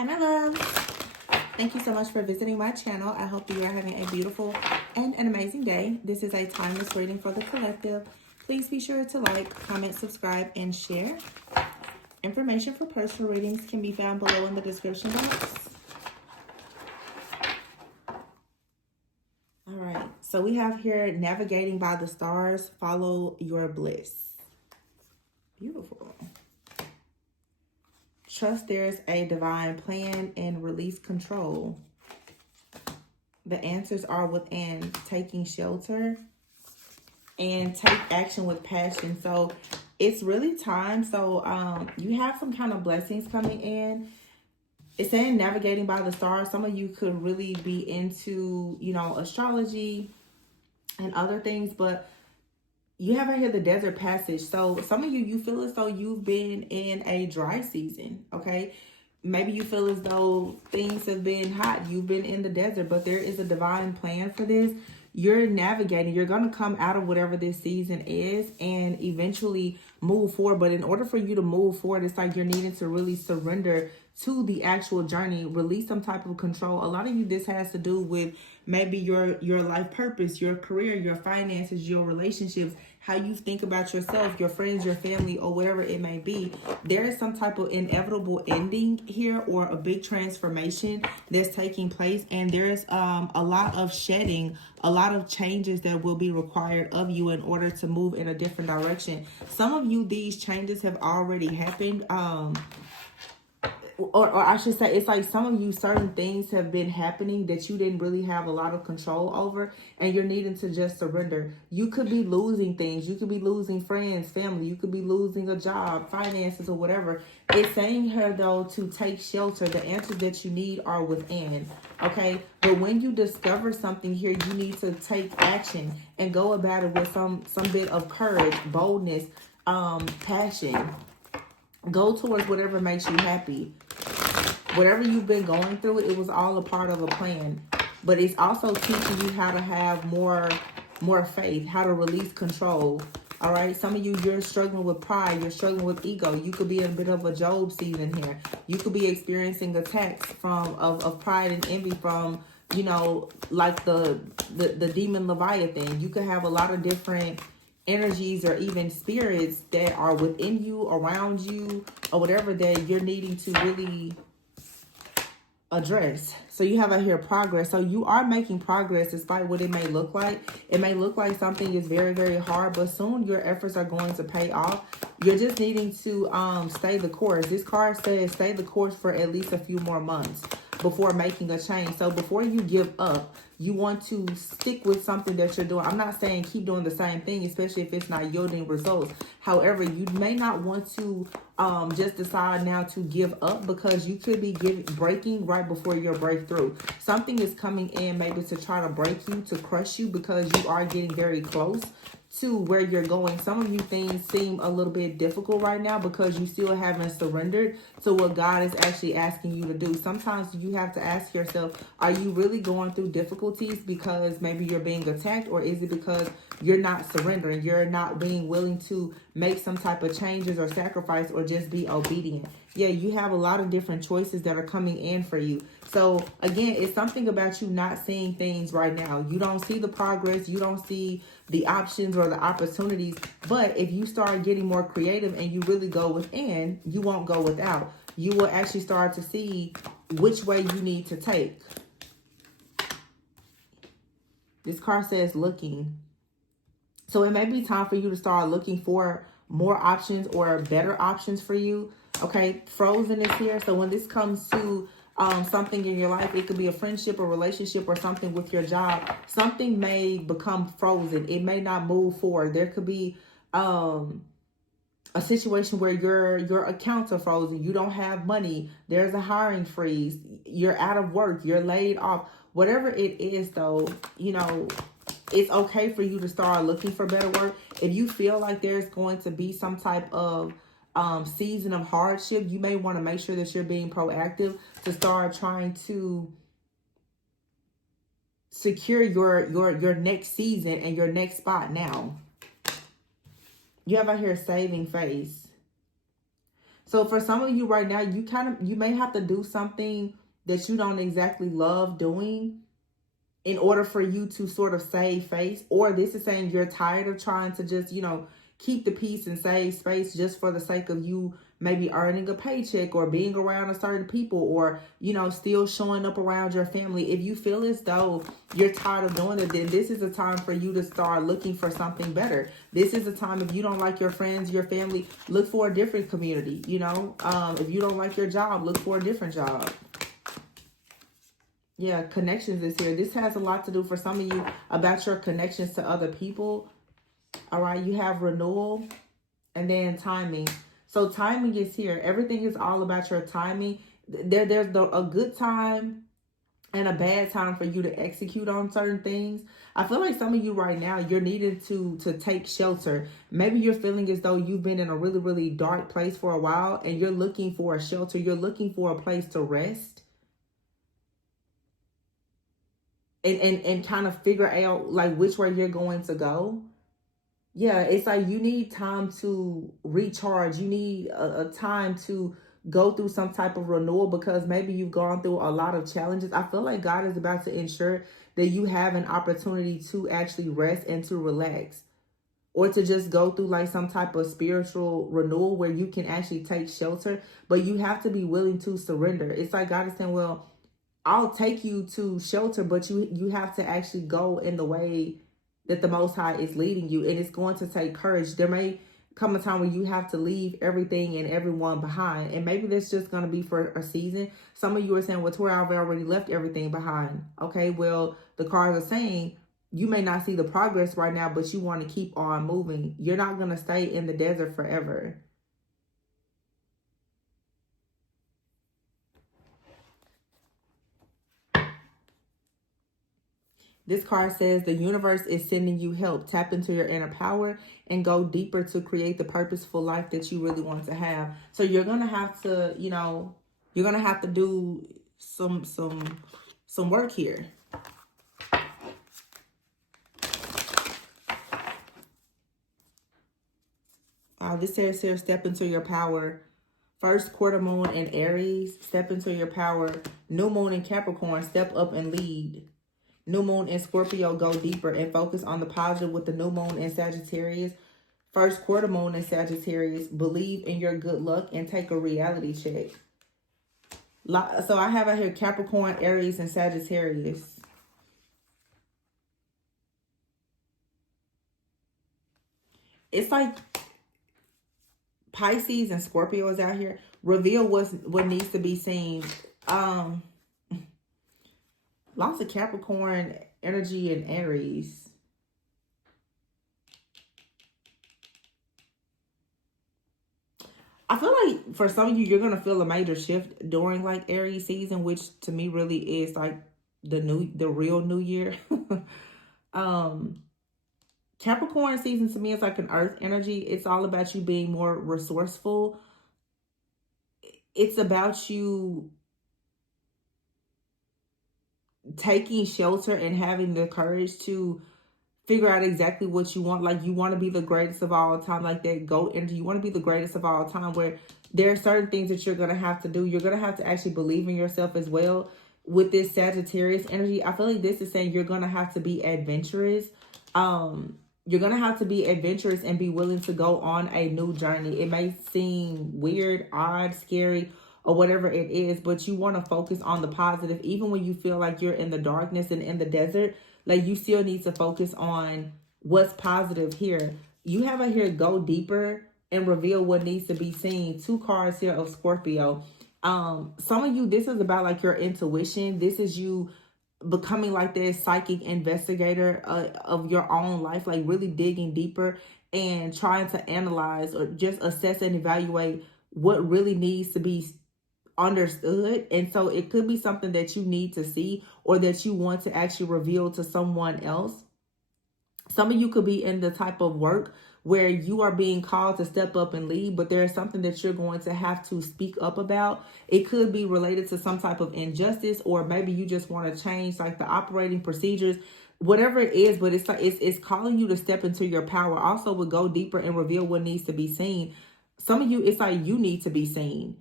Hi, my love. Thank you so much for visiting my channel. I hope you are having a beautiful and an amazing day. This is a timeless reading for the collective. Please be sure to like, comment, subscribe, and share. Information for personal readings can be found below in the description box. All right, so we have here navigating by the stars, follow your bliss. Beautiful. Trust there's a divine plan and release control. The answers are within. Taking shelter and take action with passion. So it's really time. So you have some kind of blessings coming in. It's saying navigating by the stars. Some of you could really be into, astrology and other things, but you have out here the desert passage. So some of you feel as though you've been in a dry season, okay? Maybe you feel as though things have been hot. You've been in the desert, but there is a divine plan for this. You're navigating. You're going to come out of whatever this season is and eventually move forward. But in order for you to move forward, it's like you're needing to really surrender to the actual journey, release some type of control. A lot of you, this has to do with maybe your life purpose, your career, your finances, your relationships, how you think about yourself, your friends, your family, or whatever it may be. There is some type of inevitable ending here or a big transformation that's taking place. And there's a lot of shedding, a lot of changes that will be required of you in order to move in a different direction. Some of you, these changes have already happened. Or I should say, it's like some of you, certain things have been happening that you didn't really have a lot of control over, and you're needing to just surrender. You could be losing things. You could be losing friends, family. You could be losing a job, finances, or whatever. It's saying here, though, to take shelter. The answers that you need are within, okay? But when you discover something here, you need to take action and go about it with some bit of courage, boldness, passion. Go towards whatever makes you happy. Whatever you've been going through, it was all a part of a plan. But it's also teaching you how to have more faith, how to release control. All right. Some of you, you're struggling with pride. You're struggling with ego. You could be in a bit of a Job season here. You could be experiencing attacks of pride and envy from, like the demon Leviathan. You could have a lot of different energies or even spirits that are within you, around you, or whatever that you're needing to really address. So you have out here progress. So you are making progress despite what it may look like. It may look like something is very, very hard, but soon your efforts are going to pay off. You're just needing to stay the course. This card says stay the course for at least a few more months before making a change. So before you give up, you want to stick with something that you're doing. I'm not saying keep doing the same thing, especially if it's not yielding results. However, you may not want to just decide now to give up, because you could be breaking right before your breakthrough. Something is coming in maybe to try to break you, to crush you, because you are getting very close to where you're going. Some of you, things seem a little bit difficult right now because you still haven't surrendered to what God is actually asking you to do. Sometimes you have to ask yourself, are you really going through difficulties because maybe you're being attacked, or is it because you're not surrendering? You're not being willing to make some type of changes or sacrifice, or just be obedient. Yeah, you have a lot of different choices that are coming in for you. So again, it's something about you not seeing things right now. You don't see the progress. You don't see the options or the opportunities. But if you start getting more creative and you really go within, you won't go without. You will actually start to see which way you need to take. This card says looking. So it may be time for you to start looking for more options or better options for you. Okay, frozen is here. So when this comes to something in your life, it could be a friendship, a relationship, or something with your job. Something may become frozen. It may not move forward. There could be a situation where your accounts are frozen. You don't have money. There's a hiring freeze. You're out of work. You're laid off. Whatever it is, though, it's okay for you to start looking for better work. If you feel like there's going to be some type of season of hardship, you may want to make sure that you're being proactive to start trying to secure your next season and your next spot now. You have out here saving face. So for some of you right now, you may have to do something that you don't exactly love doing in order for you to sort of save face. Or this is saying you're tired of trying to just, keep the peace and save space just for the sake of you maybe earning a paycheck or being around a certain people, or, still showing up around your family. If you feel as though you're tired of doing it, then this is a time for you to start looking for something better. This is a time, if you don't like your friends, your family, look for a different community. If you don't like your job, look for a different job. Yeah, connections is here. This has a lot to do for some of you about your connections to other people. All right, you have renewal and then timing. So timing is here. Everything is all about your timing. There's a good time and a bad time for you to execute on certain things. I feel like some of you right now, you're needing to take shelter. Maybe you're feeling as though you've been in a really, really dark place for a while and you're looking for a shelter. You're looking for a place to rest. And kind of figure out like which way you're going to go. Yeah, it's like you need time to recharge. You need a time to go through some type of renewal, because maybe you've gone through a lot of challenges. I feel like God is about to ensure that you have an opportunity to actually rest and to relax, or to just go through like some type of spiritual renewal where you can actually take shelter, but you have to be willing to surrender. It's like God is saying, well, I'll take you to shelter, but you have to actually go in the way that the Most High is leading you. And it's going to take courage. There may come a time where you have to leave everything and everyone behind. And maybe that's just going to be for a season. Some of you are saying, well, Tori, I've already left everything behind. Okay, well, the cards are saying you may not see the progress right now, but you want to keep on moving. You're not going to stay in the desert forever. This card says the universe is sending you help. Tap into your inner power and go deeper to create the purposeful life that you really want to have. So you're going to have to, you're going to have to do some work here. This says here, step into your power. First quarter moon in Aries, step into your power. New moon in Capricorn, step up and lead. New moon in Scorpio, go deeper and focus on the positive with the new moon in Sagittarius. First quarter moon in Sagittarius, believe in your good luck and take a reality check. So I have out here Capricorn, Aries, and Sagittarius. It's like Pisces and Scorpio is out here. Reveal what needs to be seen. Lots of Capricorn energy and Aries. I feel like for some of you, you're going to feel a major shift during like Aries season, which to me really is like the real new year. Capricorn season to me is like an earth energy. It's all about you being more resourceful. It's about you taking shelter and having the courage to figure out exactly what you want. Like you want to be the greatest of all time, like that GOAT energy. You want to be the greatest of all time, where there are certain things that you're going to have to do. You're going to have to actually believe in yourself as well. With this Sagittarius energy, I feel like this is saying you're going to have to be adventurous. You're going to have to be adventurous and be willing to go on a new journey. It may seem weird, odd, scary, or whatever it is, but you want to focus on the positive. Even when you feel like you're in the darkness and in the desert, like you still need to focus on what's positive here. You have out here, go deeper and reveal what needs to be seen. Two cards here of Scorpio. Some of you, this is about like your intuition. This is you becoming like that psychic investigator of your own life, like really digging deeper and trying to analyze or just assess and evaluate what really needs to be understood. And so it could be something that you need to see or that you want to actually reveal to someone else. Some of you could be in the type of work where you are being called to step up and lead, but there is something that you're going to have to speak up about. It could be related to some type of injustice, or maybe you just want to change like the operating procedures, whatever it is, but it's like it's calling you to step into your power. Also would go deeper and reveal what needs to be seen. Some of you, it's like you need to be seen.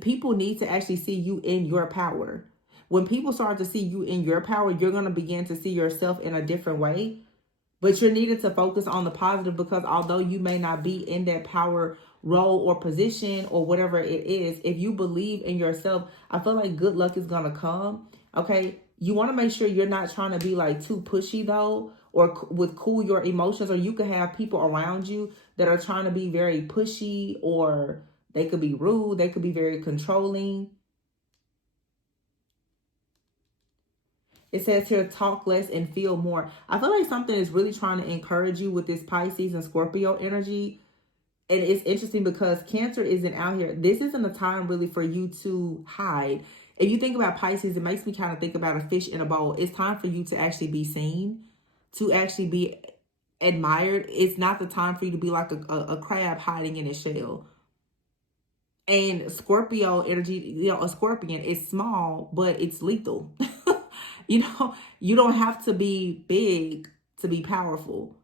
People need to actually see you in your power. When people start to see you in your power, you're going to begin to see yourself in a different way. But you're needed to focus on the positive, because although you may not be in that power role or position or whatever it is, if you believe in yourself, I feel like good luck is going to come. Okay. You want to make sure you're not trying to be like too pushy though, or with cool your emotions, or you could have people around you that are trying to be very pushy, or they could be rude. They could be very controlling. It says here, talk less and feel more. I feel like something is really trying to encourage you with this Pisces and Scorpio energy. And it's interesting because Cancer isn't out here. This isn't a time really for you to hide. If you think about Pisces, it makes me kind of think about a fish in a bowl. It's time for you to actually be seen, to actually be admired. It's not the time for you to be like a crab hiding in its shell. And Scorpio energy, you know, a scorpion is small, but it's lethal. You know, you don't have to be big to be powerful.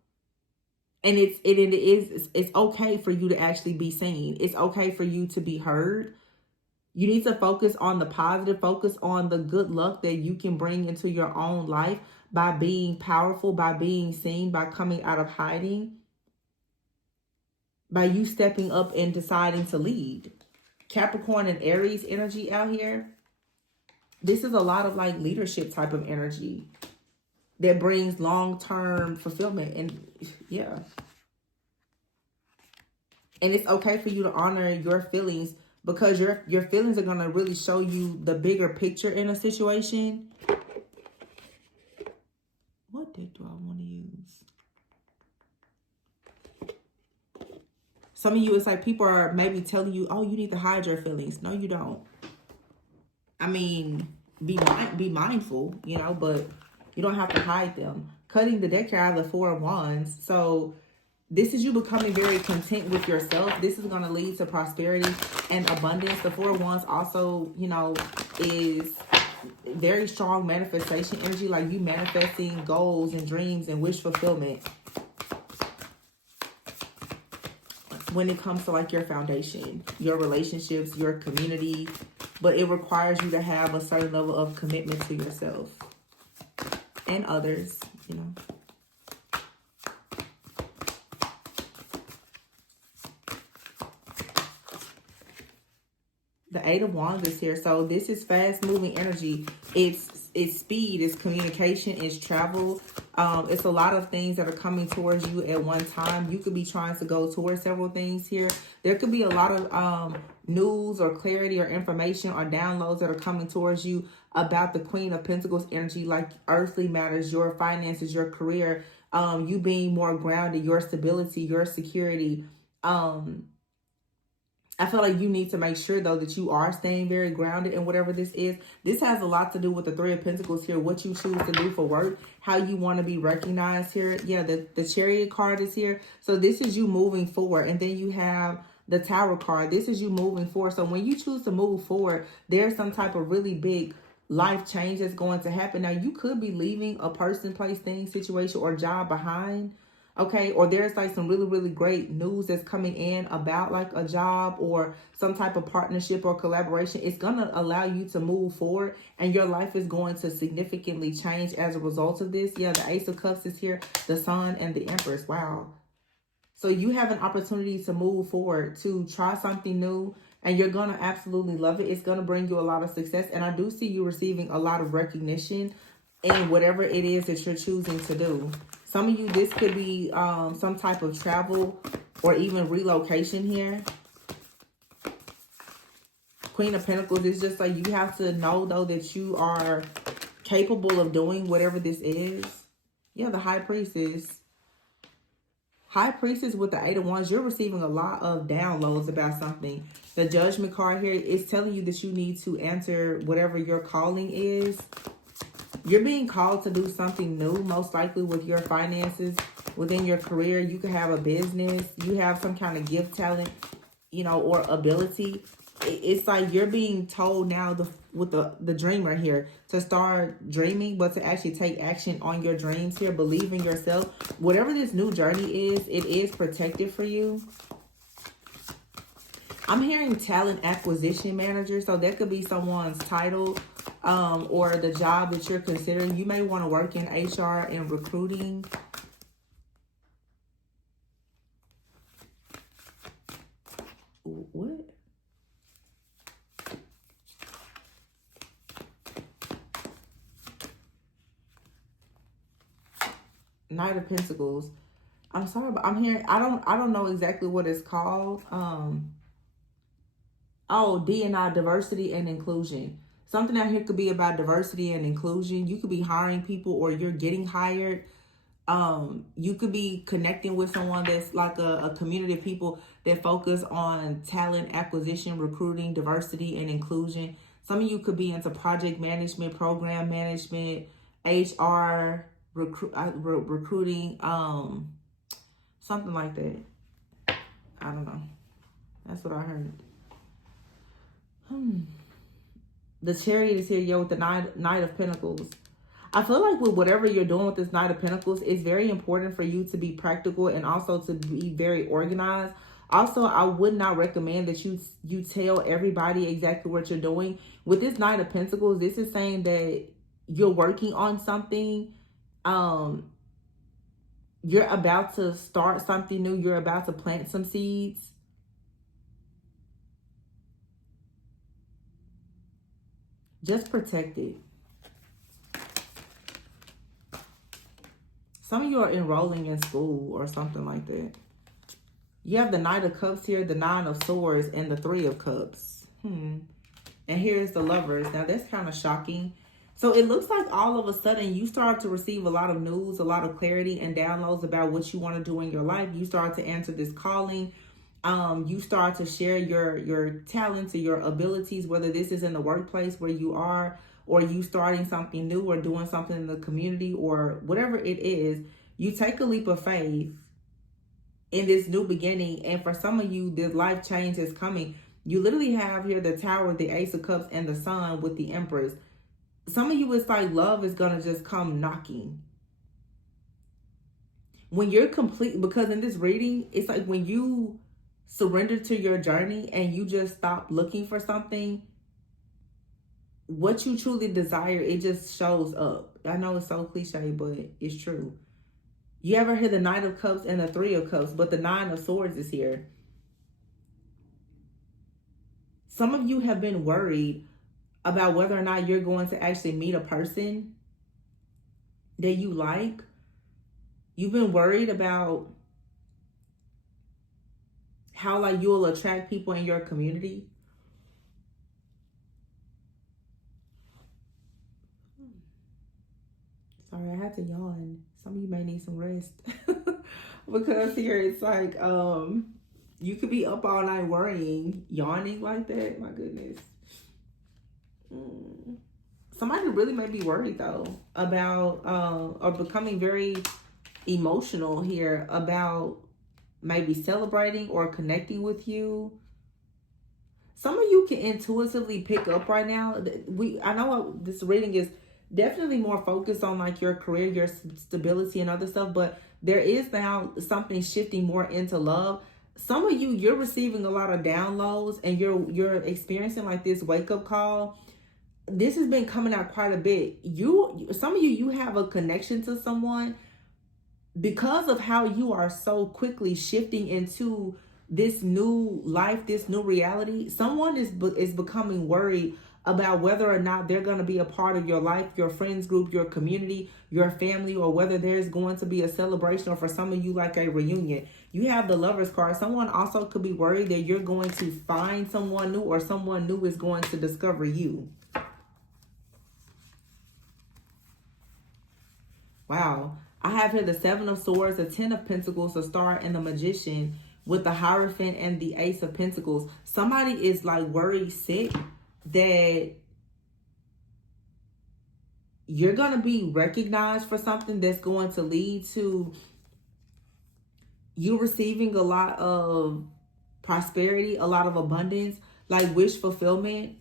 And it's okay for you to actually be seen. It's okay for you to be heard. You need to focus on the positive, focus on the good luck that you can bring into your own life by being powerful, by being seen, by coming out of hiding, by you stepping up and deciding to lead. Capricorn and Aries energy out here. This is a lot of like leadership type of energy that brings long-term fulfillment. And yeah. And it's okay for you to honor your feelings, because your feelings are going to really show you the bigger picture in a situation. What deck do I want to use? Some of you, it's like people are maybe telling you, oh, you need to hide your feelings. No, you don't. I mean, be mindful, you know, but you don't have to hide them. Cutting the deck here out of the Four of Wands. So this is you becoming very content with yourself. This is going to lead to prosperity and abundance. The Four of Wands also, you know, is very strong manifestation energy, like you manifesting goals and dreams and wish fulfillment when it comes to like your foundation, your relationships, your community. But it requires you to have a certain level of commitment to yourself and others, you know. The Eight of Wands is here. So this is fast moving energy. It's speed, it's communication, it's travel. It's a lot of things that are coming towards you at one time. You could be trying to go towards several things here. There could be a lot of news or clarity or information or downloads that are coming towards you about the Queen of Pentacles energy, like earthly matters, your finances, your career, you being more grounded, your stability, your security. I feel like you need to make sure, though, that you are staying very grounded in whatever this is. This has a lot to do with the Three of Pentacles here, what you choose to do for work, how you want to be recognized here. Yeah, the Chariot card is here. So this is you moving forward. And then you have the Tower card. This is you moving forward. So when you choose to move forward, there's some type of really big life change that's going to happen. Now, you could be leaving a person, place, thing, situation, or job behind. Okay, or there's like some really, really great news that's coming in about like a job or some type of partnership or collaboration. It's going to allow you to move forward, and your life is going to significantly change as a result of this. Yeah, the Ace of Cups is here, the Sun and the Empress. Wow. So you have an opportunity to move forward, to try something new, and you're going to absolutely love it. It's going to bring you a lot of success. And I do see you receiving a lot of recognition in whatever it is that you're choosing to do. Some of you, this could be some type of travel or even relocation here. Queen of Pentacles is just like you have to know, though, that you are capable of doing whatever this is. Yeah, the High Priestess. High Priestess with the Eight of Wands, you're receiving a lot of downloads about something. The Judgment card here is telling you that you need to answer whatever your calling is. You're being called to do something new, most likely with your finances, within your career. You could have a business. You have some kind of gift, talent, you know, or ability. It's like you're being told now with the dreamer here to start dreaming, but to actually take action on your dreams here. Believe in yourself. Whatever this new journey is, it is protected for you. I'm hearing talent acquisition manager. So that could be someone's title or the job that you're considering. You may want to work in HR and recruiting. What? Knight of Pentacles. I'm sorry, but I'm hearing, I don't know exactly what it's called. Oh, D&I, diversity and inclusion. Something out here could be about diversity and inclusion. You could be hiring people or you're getting hired. You could be connecting with someone that's like a community of people that focus on talent acquisition, recruiting, diversity, and inclusion. Some of you could be into project management, program management, HR, recruiting, something like that. I don't know. That's what I heard. The Chariot is here, yo, with the Knight of Pentacles. I feel like with whatever you're doing with this Knight of Pentacles, it's very important for you to be practical and also to be very organized. Also, I would not recommend that you tell everybody exactly what you're doing. With this Knight of Pentacles, this is saying that you're working on something. You're about to start something new. You're about to plant some seeds. Just protect it. Some of you are enrolling in school or something like that. You have the Knight of Cups here, the Nine of Swords, and the Three of Cups. And here's the Lovers. Now, that's kind of shocking. So it looks like all of a sudden you start to receive a lot of news, a lot of clarity and downloads about what you want to do in your life. You start to answer this calling. You start to share your talents or your abilities, whether this is in the workplace where you are, or you starting something new or doing something in the community or whatever it is. You take a leap of faith in this new beginning. And for some of you, this life change is coming. You literally have here the Tower, the Ace of Cups, and the Sun with the Empress. Some of you, it's like love is going to just come knocking. When you're complete, because in this reading, it's like when you surrender to your journey and you just stop looking for something, what you truly desire, it just shows up. I know it's so cliche, but it's true. You ever hear the Knight of Cups and the Three of Cups, but the Nine of Swords is here. Some of you have been worried about whether or not you're going to actually meet a person that you like. You've been worried about how like you'll attract people in your community. Sorry, I had to yawn. Some of you may need some rest. Because here it's like, you could be up all night worrying, yawning like that. My goodness. Somebody really may be worried though about, or becoming very emotional here about maybe celebrating or connecting with you. Some of you can intuitively pick up right now. I know this reading is definitely more focused on like your career, your stability and other stuff, but there is now something shifting more into love. Some of you, you're receiving a lot of downloads and you're experiencing like this wake-up call. This has been coming out quite a bit. Some of you have a connection to someone because of how you are so quickly shifting into this new life, this new reality. Someone is becoming worried about whether or not they're going to be a part of your life, your friends group, your community, your family, or whether there's going to be a celebration, or for some of you like a reunion. You have the Lovers card. Someone also could be worried that you're going to find someone new, or someone new is going to discover you. Wow. I have here the Seven of Swords, the Ten of Pentacles, the Star, and the Magician with the Hierophant and the Ace of Pentacles. Somebody is like worried sick that you're going to be recognized for something that's going to lead to you receiving a lot of prosperity, a lot of abundance, like wish fulfillment.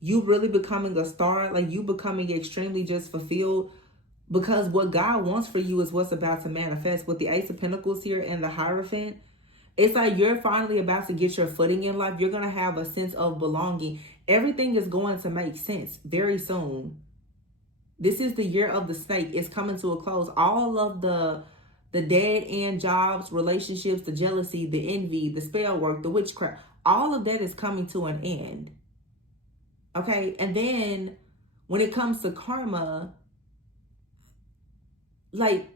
You really becoming a star, like you becoming extremely just fulfilled. Because what God wants for you is what's about to manifest with the Ace of Pentacles here and the Hierophant. It's like you're finally about to get your footing in life. You're going to have a sense of belonging. Everything is going to make sense very soon. This is the year of the snake. It's coming to a close. All of the dead end jobs, relationships, the jealousy, the envy, the spell work, the witchcraft, all of that is coming to an end. Okay? And then when it comes to karma, like,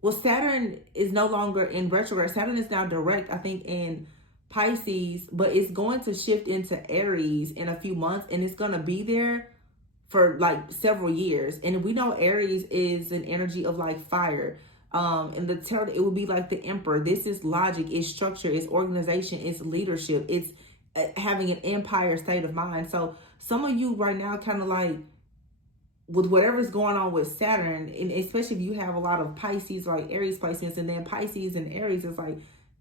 well, Saturn is no longer in retrograde. Saturn is now direct, I think, in Pisces, but it's going to shift into Aries in a few months, and it's going to be there for like several years. And we know Aries is an energy of like fire. In the tarot, it would be like the Emperor. This is logic, it's structure, it's organization, it's leadership, it's having an empire state of mind. So some of you right now kind of like, with whatever's going on with Saturn, and especially if you have a lot of Pisces, like Aries placements, and then Pisces and Aries is like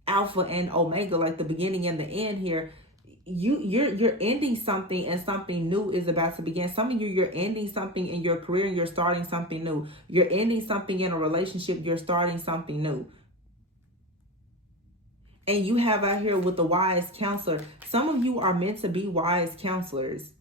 alpha and omega, like the beginning and the end here. You're ending something, and something new is about to begin. Some of you, you're ending something in your career and you're starting something new. You're ending something in a relationship, you're starting something new. And you have out here with the wise counselor. Some of you are meant to be wise counselors,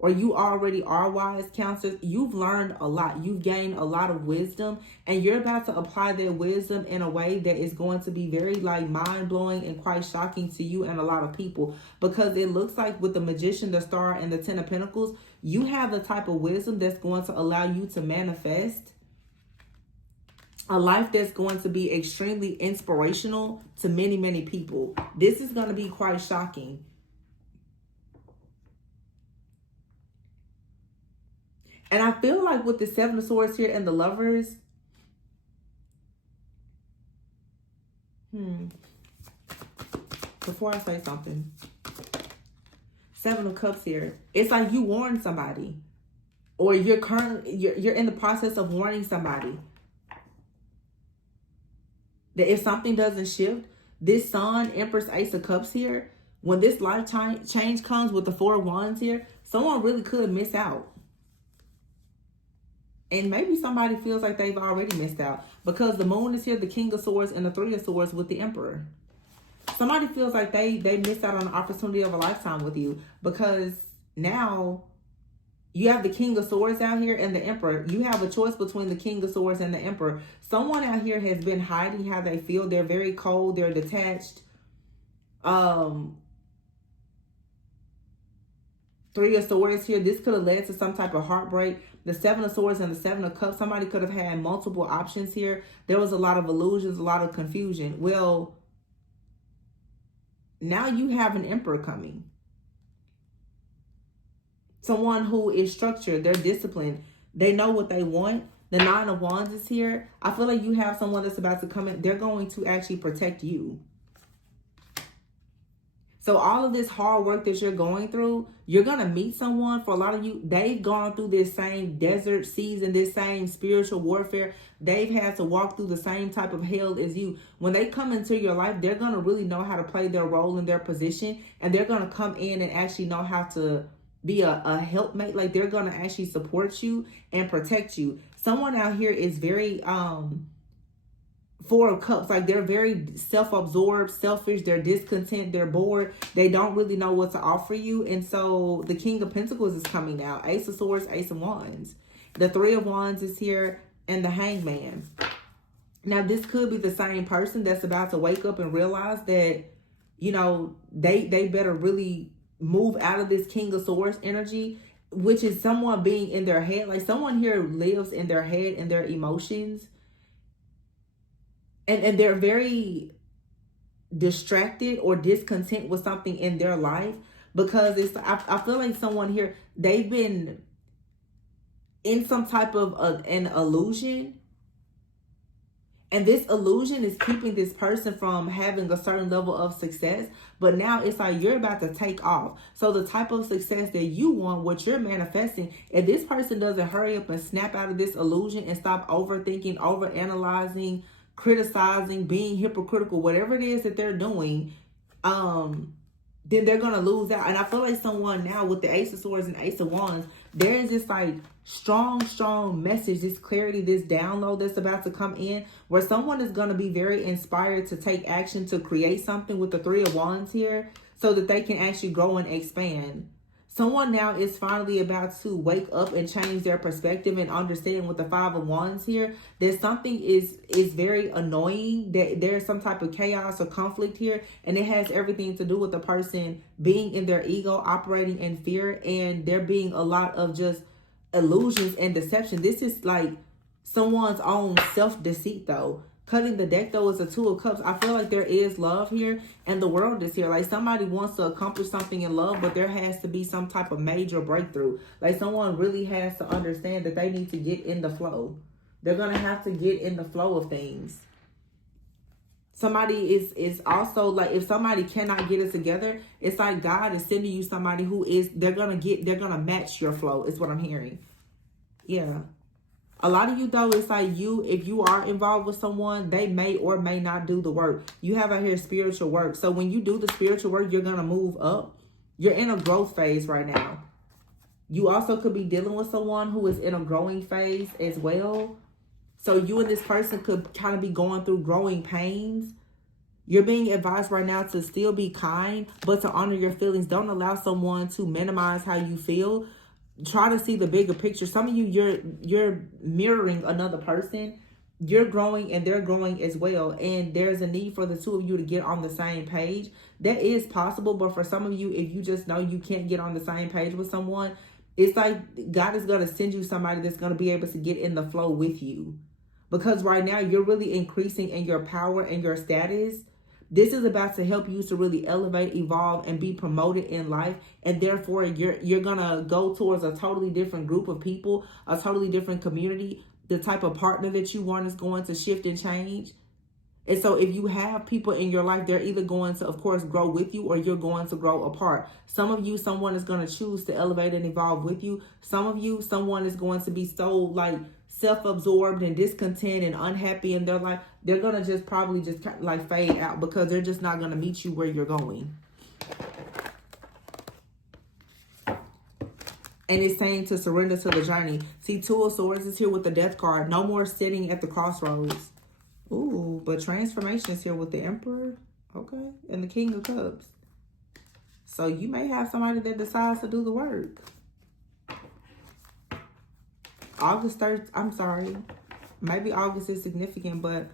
or you already are wise counselors. You've learned a lot. You've gained a lot of wisdom, and you're about to apply that wisdom in a way that is going to be very like mind-blowing and quite shocking to you and a lot of people, because it looks like with the Magician, the Star, and the Ten of Pentacles, you have the type of wisdom that's going to allow you to manifest a life that's going to be extremely inspirational to many, many people. This is going to be quite shocking. And I feel like with the Seven of Swords here and the Lovers, before I say something, Seven of Cups here, it's like you warned somebody, or you're in the process of warning somebody that if something doesn't shift, this Sun, Empress, Ace of Cups here, when this lifetime change comes with the Four of Wands here, someone really could miss out. And maybe somebody feels like they've already missed out, because the Moon is here, the King of Swords, and the Three of Swords with the Emperor. Somebody feels like they missed out on the opportunity of a lifetime with you, because now you have the King of Swords out here and the Emperor. You have a choice between the King of Swords and the Emperor. Someone out here has been hiding how they feel. They're very cold. They're detached. Three of Swords here. This could have led to some type of heartbreak. The Seven of Swords and the Seven of Cups. Somebody could have had multiple options here. There was a lot of illusions, a lot of confusion. Well, now you have an Emperor coming. Someone who is structured. They're disciplined. They know what they want. The Nine of Wands is here. I feel like you have someone that's about to come in. They're going to actually protect you. So all of this hard work that you're going through, you're going to meet someone. For a lot of you, they've gone through this same desert season, this same spiritual warfare. They've had to walk through the same type of hell as you. When they come into your life, they're going to really know how to play their role in their position. And they're going to come in and actually know how to be a helpmate. Like, they're going to actually support you and protect you. Someone out here is very... Four of Cups, like they're very self-absorbed, selfish, they're discontent, they're bored, they don't really know what to offer you. And so the King of Pentacles is coming out. Ace of Swords, Ace of Wands. The Three of Wands is here, and the Hangman. Now, this could be the same person that's about to wake up and realize that, you know, they better really move out of this King of Swords energy, which is someone being in their head. Like, someone here lives in their head and their emotions. And they're very distracted or discontent with something in their life, because I feel like someone here, they've been in some type of an illusion. And this illusion is keeping this person from having a certain level of success. But now it's like you're about to take off. So the type of success that you want, what you're manifesting, if this person doesn't hurry up and snap out of this illusion and stop overthinking, overanalyzing, criticizing, being hypocritical, whatever it is that they're doing, then they're going to lose out. And I feel like someone now with the Ace of Swords and Ace of Wands, there is this like strong message, this clarity, this download that's about to come in, where someone is going to be very inspired to take action to create something with the Three of Wands here so that they can actually grow and expand. Someone now is finally about to wake up and change their perspective and understand with the Five of Wands here that something is very annoying, that there's some type of chaos or conflict here, and it has everything to do with the person being in their ego, operating in fear, and there being a lot of just illusions and deception. This is like someone's own self-deceit though. Cutting the deck though is a Two of Cups. I feel like there is love here and the World is here. Like somebody wants to accomplish something in love, but there has to be some type of major breakthrough. Like someone really has to understand that they need to get in the flow. They're going to have to get in the flow of things. Somebody is also like, if somebody cannot get it together, it's like God is sending you somebody who is, they're going to match your flow is what I'm hearing. Yeah. A lot of you, though, it's like if you are involved with someone, they may or may not do the work. You have out here spiritual work. So when you do the spiritual work, you're going to move up. You're in a growth phase right now. You also could be dealing with someone who is in a growing phase as well. So you and this person could kind of be going through growing pains. You're being advised right now to still be kind, but to honor your feelings. Don't allow someone to minimize how you feel. Try to see the bigger picture. Some of you, you're mirroring another person. You're growing and they're growing as well. And there's a need for the two of you to get on the same page. That is possible. But for some of you, if you just know you can't get on the same page with someone, it's like God is going to send you somebody that's going to be able to get in the flow with you. Because right now you're really increasing in your power and your status. This is about to help you to really elevate, evolve, and be promoted in life. And therefore, you're going to go towards a totally different group of people, a totally different community. The type of partner that you want is going to shift and change. And so if you have people in your life, they're either going to, of course, grow with you or you're going to grow apart. Some of you, someone is going to choose to elevate and evolve with you. Some of you, someone is going to be so like self-absorbed and discontent and unhappy in their life. They're going to just probably just like fade out because they're just not going to meet you where you're going. And it's saying to surrender to the journey. See, Two of Swords is here with the Death card. No more sitting at the crossroads. Ooh, but transformation is here with the Emperor. Okay. And the King of Cups. So you may have somebody that decides to do the work. August 3rd, I'm sorry. Maybe August is significant, but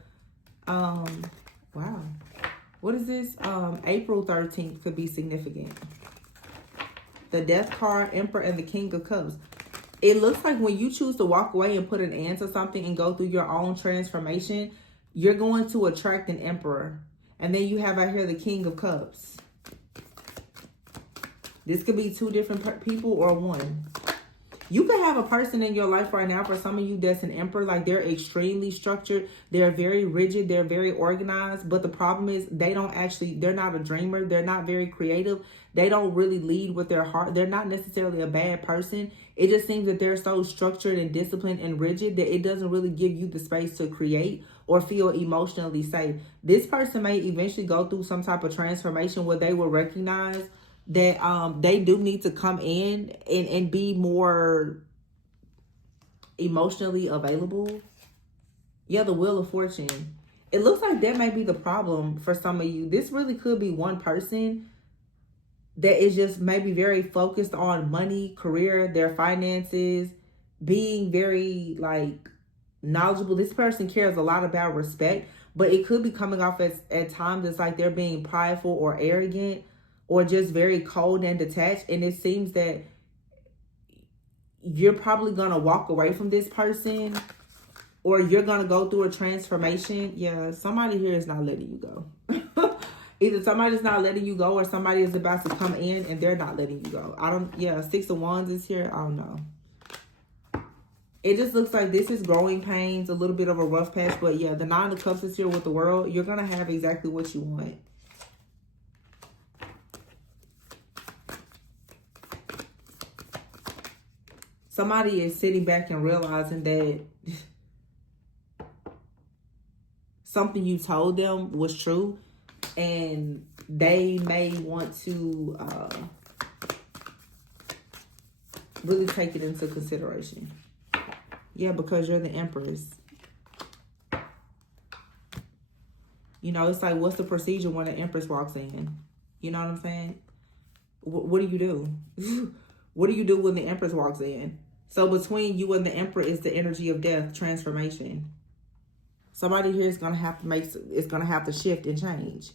wow. What is this? April 13th could be significant. The Death card, Emperor, and the King of Cups. It looks like when you choose to walk away and put an end to something and go through your own transformation, you're going to attract an Emperor. And then you have out here the King of Cups. This could be two different people or one. You could have a person in your life right now, for some of you, that's an Emperor. Like they're extremely structured. They're very rigid. They're very organized. But the problem is they're not a dreamer. They're not very creative. They don't really lead with their heart. They're not necessarily a bad person. It just seems that they're so structured and disciplined and rigid that it doesn't really give you the space to create or feel emotionally safe. This person may eventually go through some type of transformation where they will recognize that they do need to come in and be more emotionally available. Yeah, the Wheel of Fortune. It looks like that may be the problem for some of you. This really could be one person that is just maybe very focused on money, career, their finances, being very like knowledgeable. This person cares a lot about respect, but it could be coming off at times it's like they're being prideful or arrogant, or just very cold and detached. And it seems that you're probably going to walk away from this person, or you're going to go through a transformation. Yeah, somebody here is not letting you go. Either somebody's not letting you go or somebody is about to come in and they're not letting you go. Six of Wands is here. I don't know. It just looks like this is growing pains, a little bit of a rough patch. But yeah, the Nine of Cups is here with the World. You're going to have exactly what you want. Somebody is sitting back and realizing that something you told them was true. And they may want to really take it into consideration. Yeah, because you're the Empress. You know, it's like, what's the procedure when an Empress walks in? You know what I'm saying? What do you do? What do you do when the Empress walks in? So between you and the Emperor is the energy of death, transformation. Somebody here is gonna have to shift and change.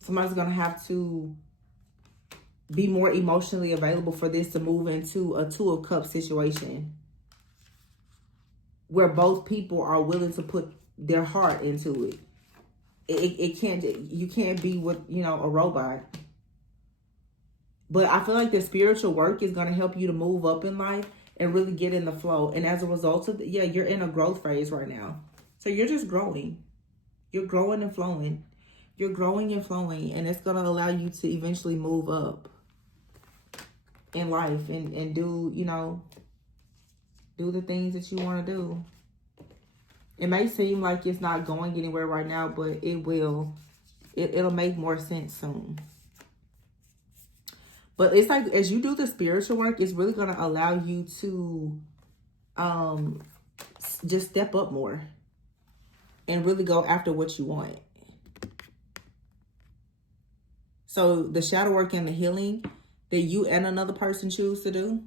Somebody's gonna have to be more emotionally available for this to move into a Two of Cups situation, where both people are willing to put their heart into it. You can't be with, you know, a robot. But I feel like the spiritual work is going to help you to move up in life and really get in the flow. And as a result of yeah, you're in a growth phase right now. So you're just growing. You're growing and flowing. You're growing and flowing. And it's going to allow you to eventually move up in life and do, you know, do the things that you want to do. It may seem like it's not going anywhere right now, but it will. It'll make more sense soon. But it's like, as you do the spiritual work, it's really going to allow you to just step up more and really go after what you want. So the shadow work and the healing that you and another person choose to do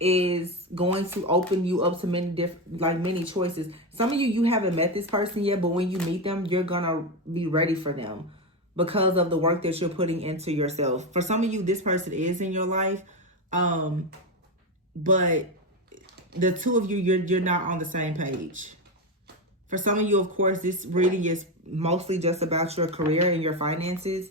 is going to open you up to many choices. Some of you haven't met this person yet, but when you meet them, you're gonna be ready for them because of the work that you're putting into yourself. For some of you, this person is in your life, but the two of you, you're not on the same page. For some of you, of course, this reading is mostly just about your career and your finances.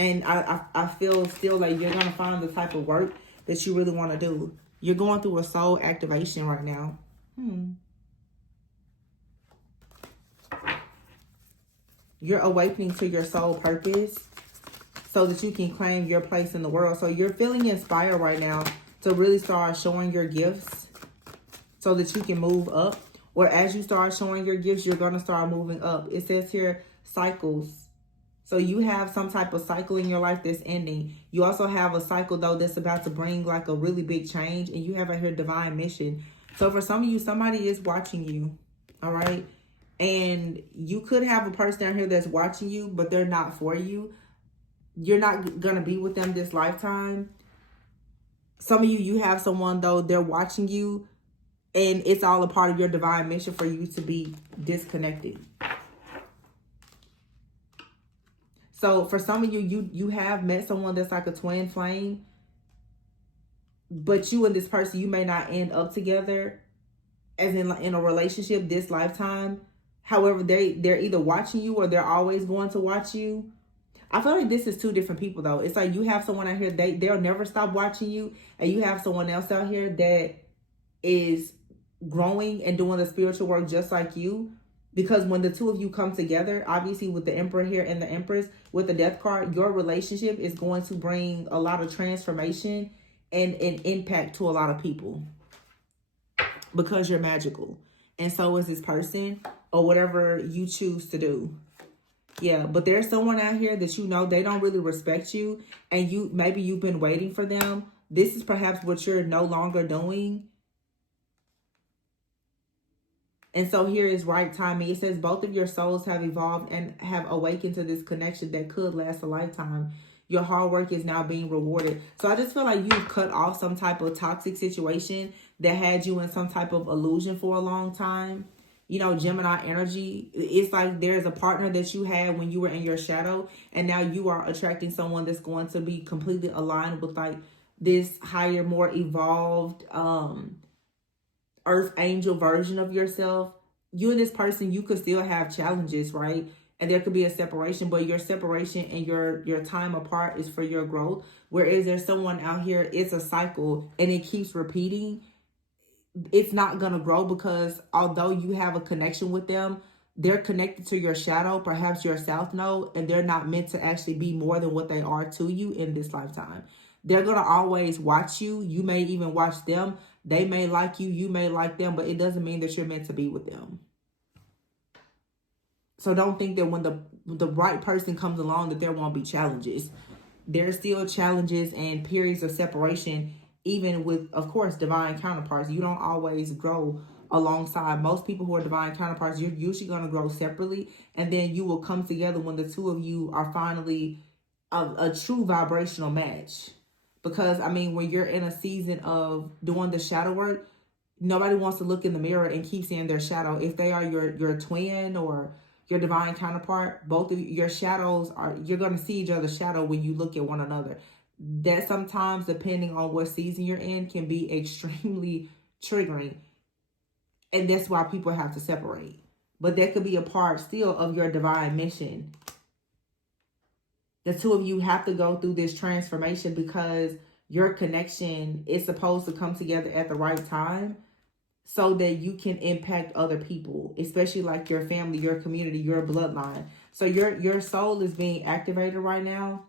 And I feel still like you're going to find the type of work that you really want to do. You're going through a soul activation right now. You're awakening to your soul purpose so that you can claim your place in the world. So you're feeling inspired right now to really start showing your gifts so that you can move up. Or as you start showing your gifts, you're going to start moving up. It says here, cycles. So you have some type of cycle in your life that's ending. You also have a cycle, though, that's about to bring like a really big change. And you have out here divine mission. So for some of you, somebody is watching you. All right. And you could have a person out here that's watching you, but they're not for you. You're not going to be with them this lifetime. Some of you have someone, though, they're watching you. And it's all a part of your divine mission for you to be disconnected. So for some of you have met someone that's like a twin flame, but you and this person, you may not end up together as in a relationship this lifetime. However, they're either watching you or they're always going to watch you. I feel like this is two different people, though. It's like you have someone out here, they'll never stop watching you. And you have someone else out here that is growing and doing the spiritual work just like you. Because when the two of you come together, obviously with the Emperor here and the Empress, with the Death card, your relationship is going to bring a lot of transformation and an impact to a lot of people. Because you're magical. And so is this person or whatever you choose to do. Yeah, but there's someone out here that you know they don't really respect you. And maybe you've been waiting for them. This is perhaps what you're no longer doing. And so here is right timing. It says both of your souls have evolved and have awakened to this connection that could last a lifetime. Your hard work is now being rewarded. So I just feel like you've cut off some type of toxic situation that had you in some type of illusion for a long time. You know, Gemini energy. It's like there's a partner that you had when you were in your shadow. And now you are attracting someone that's going to be completely aligned with like this higher, more evolved, earth angel version of yourself. You and this person, you could still have challenges, right? And there could be a separation, but your separation and your time apart is for your growth. Whereas there's someone out here, it's a cycle and it keeps repeating. It's not going to grow because although you have a connection with them, they're connected to your shadow, perhaps your south node, and they're not meant to actually be more than what they are to you in this lifetime. They're going to always watch you. You may even watch them. They may like you. You may like them. But it doesn't mean that you're meant to be with them. So don't think that when the right person comes along that there won't be challenges. There's still challenges and periods of separation, even with, of course, divine counterparts. You don't always grow alongside. Most people who are divine counterparts, you're usually going to grow separately. And then you will come together when the two of you are finally a true vibrational match. Because, I mean, when you're in a season of doing the shadow work, nobody wants to look in the mirror and keep seeing their shadow. If they are your twin or your divine counterpart, both of your shadows you're going to see each other's shadow when you look at one another. That sometimes, depending on what season you're in, can be extremely triggering. And that's why people have to separate. But that could be a part still of your divine mission. The two of you have to go through this transformation because your connection is supposed to come together at the right time, so that you can impact other people, especially like your family, your community, your bloodline. So your soul is being activated right now,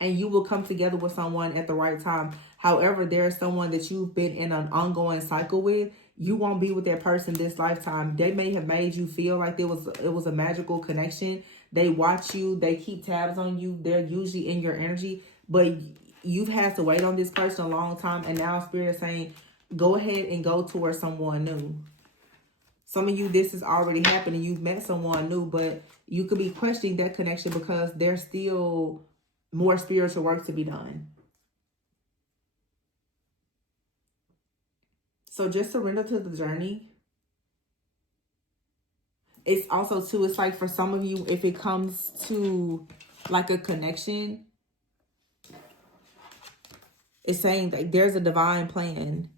and you will come together with someone at the right time. However, there's someone that you've been in an ongoing cycle with. You won't be with that person this lifetime. They may have made you feel like it was a magical connection. They watch you. They keep tabs on you. They're usually in your energy. But you've had to wait on this person a long time, and now Spirit is saying, go ahead and go towards someone new. Some of you, this is already happening. You've met someone new, but you could be questioning that connection because there's still more spiritual work to be done. So just surrender to the journey. It's also, too, it's like for some of you, if it comes to like a connection, it's saying that there's a divine plan.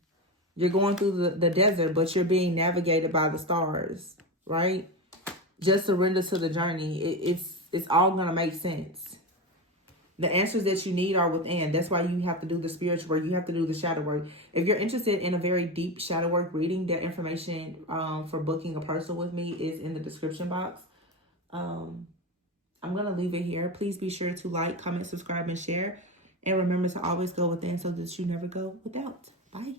You're going through the desert, but you're being navigated by the stars, right? Just surrender to the journey. It's all going to make sense. The answers that you need are within. That's why you have to do the spiritual work. You have to do the shadow work. If you're interested in a very deep shadow work reading, that information for booking a personal with me is in the description box. I'm going to leave it here. Please be sure to like, comment, subscribe, and share. And remember to always go within so that you never go without. Bye.